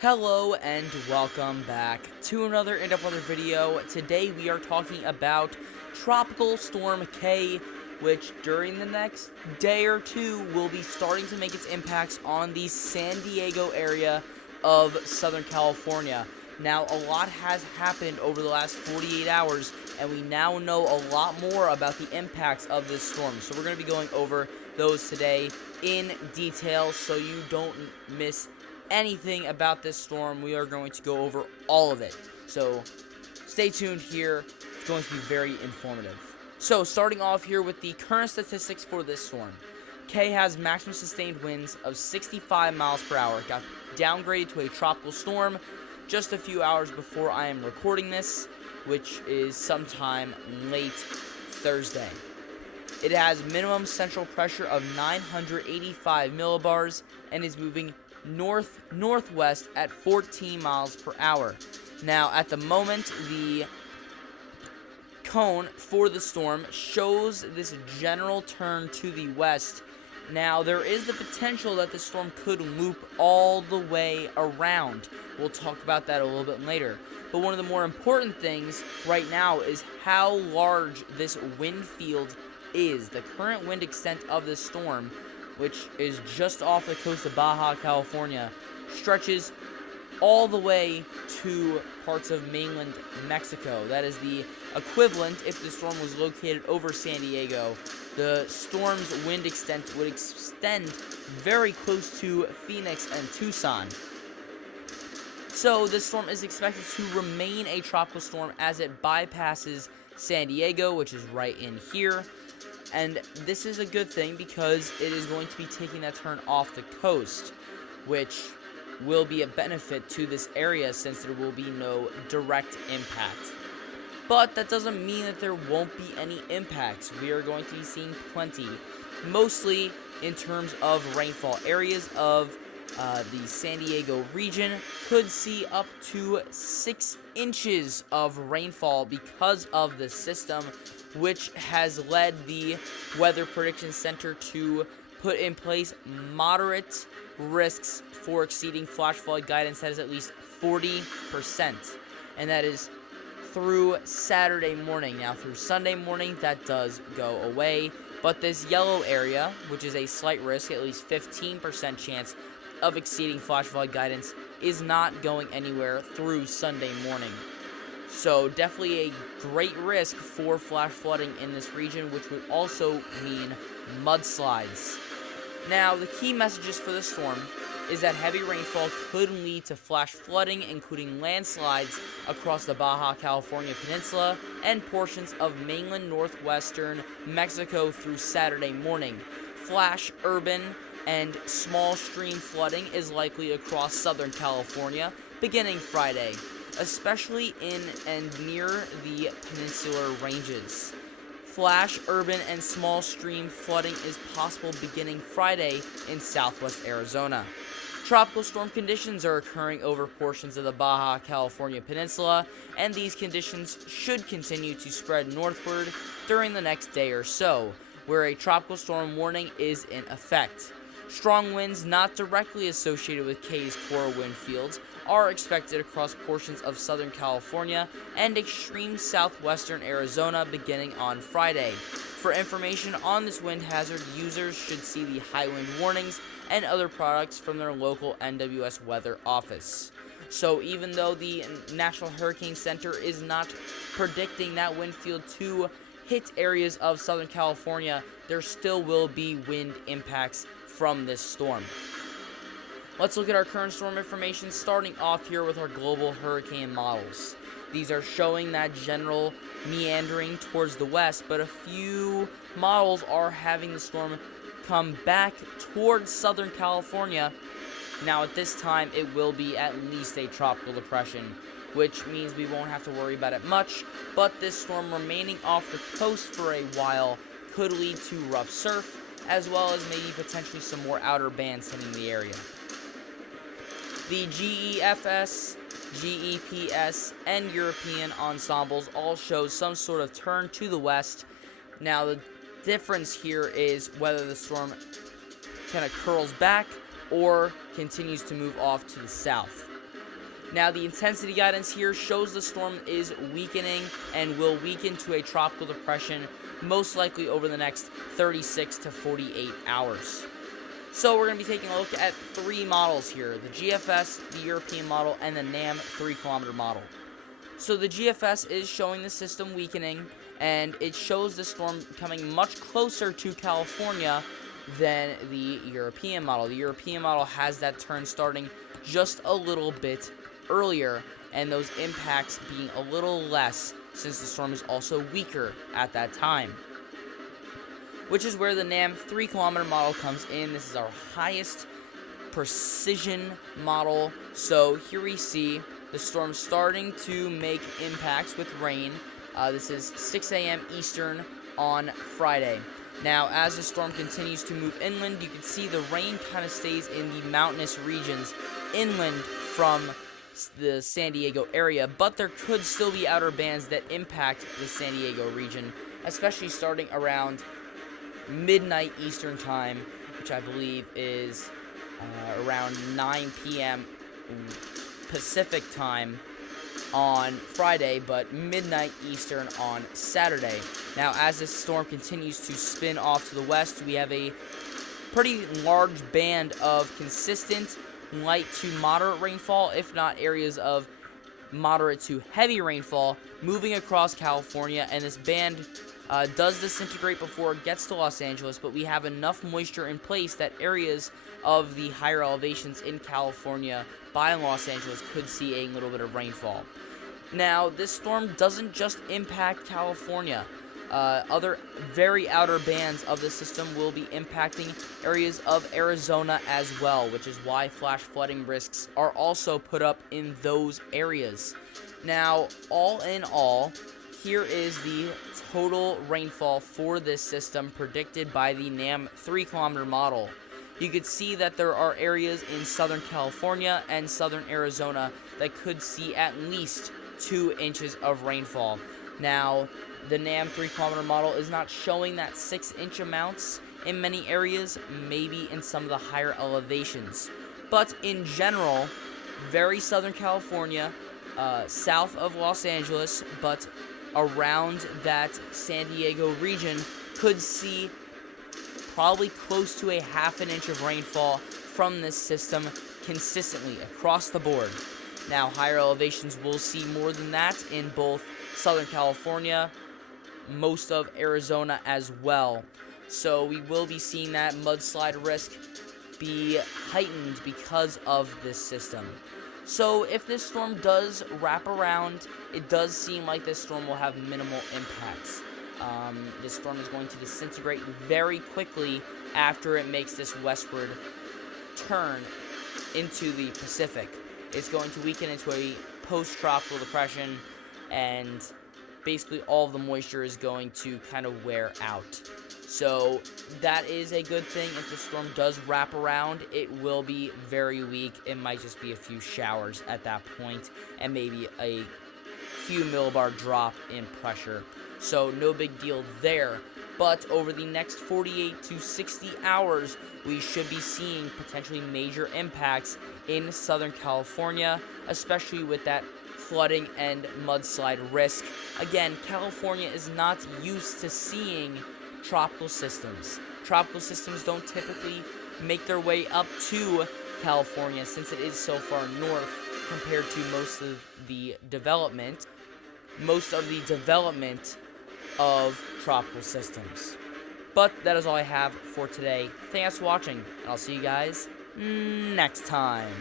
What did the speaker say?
Hello and welcome back to another in-depth weather video. Today we are talking about Tropical Storm K, which during the next day or two will be starting to make its impacts on the San Diego area of Southern California. Now, a lot has happened over the last 48 hours, and we now know a lot more about the impacts of this storm. So we're going to be going over those today in detail so you don't miss anything about this storm. We are going to go over all of it. So stay tuned here. It's going to be very informative. So starting off here with the current statistics for this storm. K has maximum sustained winds of 65 miles per hour. It got downgraded to a tropical storm just a few hours before I am recording this, which is sometime late Thursday. It has minimum central pressure of 985 millibars and is moving northwest at 14 miles per hour. Now, at the moment, the cone for the storm shows this general turn to the west. Now, there is the potential that the storm could loop all the way around. We'll talk about that a little bit later. But one of the more important things right now is how large this wind field is. The current wind extent of this storm, which is just off the coast of Baja California, stretches all the way to parts of mainland Mexico. That is the equivalent if the storm was located over San Diego. The storm's wind extent would extend very close to Phoenix and Tucson. So this storm is expected to remain a tropical storm as it bypasses San Diego, which is right in here. And this is a good thing because it is going to be taking that turn off the coast, which will be a benefit to this area since there will be no direct impact. But that doesn't mean that there won't be any impacts. We are going to be seeing plenty, mostly in terms of rainfall. Areas of the San Diego region could see up to 6 inches of rainfall because of the system, which has led the Weather Prediction Center to put in place moderate risks for exceeding flash flood guidance that is at least 40%. And that is through Saturday morning. Now, through Sunday morning, that does go away. But this yellow area, which is a slight risk, at least 15% chance of exceeding flash flood guidance, is not going anywhere through Sunday morning. So definitely a great risk for flash flooding in this region, which would also mean mudslides. Now, the key messages for the storm is that heavy rainfall could lead to flash flooding, including landslides across the Baja California Peninsula and portions of mainland northwestern Mexico through Saturday morning. Flash, urban, and small stream flooding is likely across Southern California beginning Friday, especially in and near the peninsular ranges. Flash, urban, and small stream flooding is possible beginning Friday in southwest Arizona. Tropical storm conditions are occurring over portions of the Baja California Peninsula, and these conditions should continue to spread northward during the next day or so, where a tropical storm warning is in effect. Strong winds not directly associated with K's core wind fields are expected across portions of Southern California and extreme southwestern Arizona beginning on Friday. For information on this wind hazard, users should see the high wind warnings and other products from their local NWS weather office. So even though the National Hurricane Center is not predicting that wind field to hit areas of Southern California, there still will be wind impacts from this storm. Let's look at our current storm information, starting off here with our global hurricane models. These are showing that general meandering towards the west, but a few models are having the storm come back towards Southern California. Now, at this time, it will be at least a tropical depression, which means we won't have to worry about it much, but this storm remaining off the coast for a while could lead to rough surf, as well as maybe potentially some more outer bands hitting the area. The GEFS, GEPS, and European ensembles all show some sort of turn to the west. Now, the difference here is whether the storm kind of curls back or continues to move off to the south. Now, the intensity guidance here shows the storm is weakening and will weaken to a tropical depression, most likely over the next 36 to 48 hours. So we're going to be taking a look at 3 models here: the GFS, the European model, and the NAM 3-kilometer model. So the GFS is showing the system weakening, and it shows the storm coming much closer to California than the European model. The European model has that turn starting just a little bit earlier, and those impacts being a little less since the storm is also weaker at that time, which is where the NAM 3-kilometer model comes in. This is our highest precision model. So here we see the storm starting to make impacts with rain. This is 6 a.m. Eastern on Friday. Now, as the storm continues to move inland, you can see the rain kind of stays in the mountainous regions inland from the San Diego area, but there could still be outer bands that impact the San Diego region, especially starting around midnight Eastern time, which I believe is around 9 p.m. Pacific time on Friday, but midnight Eastern on Saturday. Now, as this storm continues to spin off to the west, we have a pretty large band of consistent light to moderate rainfall, if not areas of moderate to heavy rainfall, moving across California, and this band does disintegrate before it gets to Los Angeles, but we have enough moisture in place that areas of the higher elevations in California by Los Angeles could see a little bit of rainfall. Now, this storm doesn't just impact California. Other very outer bands of the system will be impacting areas of Arizona as well, which is why flash flooding risks are also put up in those areas. Now, all in all, here is the total rainfall for this system predicted by the NAM 3-kilometer model. You could see that there are areas in Southern California and Southern Arizona that could see at least 2 inches of rainfall. Now, the NAM 3-kilometer model is not showing that 6-inch amounts in many areas, maybe in some of the higher elevations. But in general, very Southern California, south of Los Angeles, but around that San Diego region could see probably close to a half an inch of rainfall from this system consistently across the board. Now, higher elevations will see more than that in both Southern California, most of Arizona as well. So we will be seeing that mudslide risk be heightened because of this system. So if this storm does wrap around, it does seem like this storm will have minimal impacts. This storm is going to disintegrate very quickly after it makes this westward turn into the Pacific. It's going to weaken into a post-tropical depression, and basically all of the moisture is going to kind of wear out. So that is a good thing. If the storm does wrap around, it will be very weak. It might just be a few showers at that point and maybe a few millibar drop in pressure. So no big deal there. But over the next 48 to 60 hours, we should be seeing potentially major impacts in Southern California, especially with that flooding and mudslide risk. Again, California is not used to seeing tropical systems. Tropical systems don't typically make their way up to California since it is so far north compared to most of the development of tropical systems. But that is all I have for today. Thanks for watching, and I'll see you guys next time.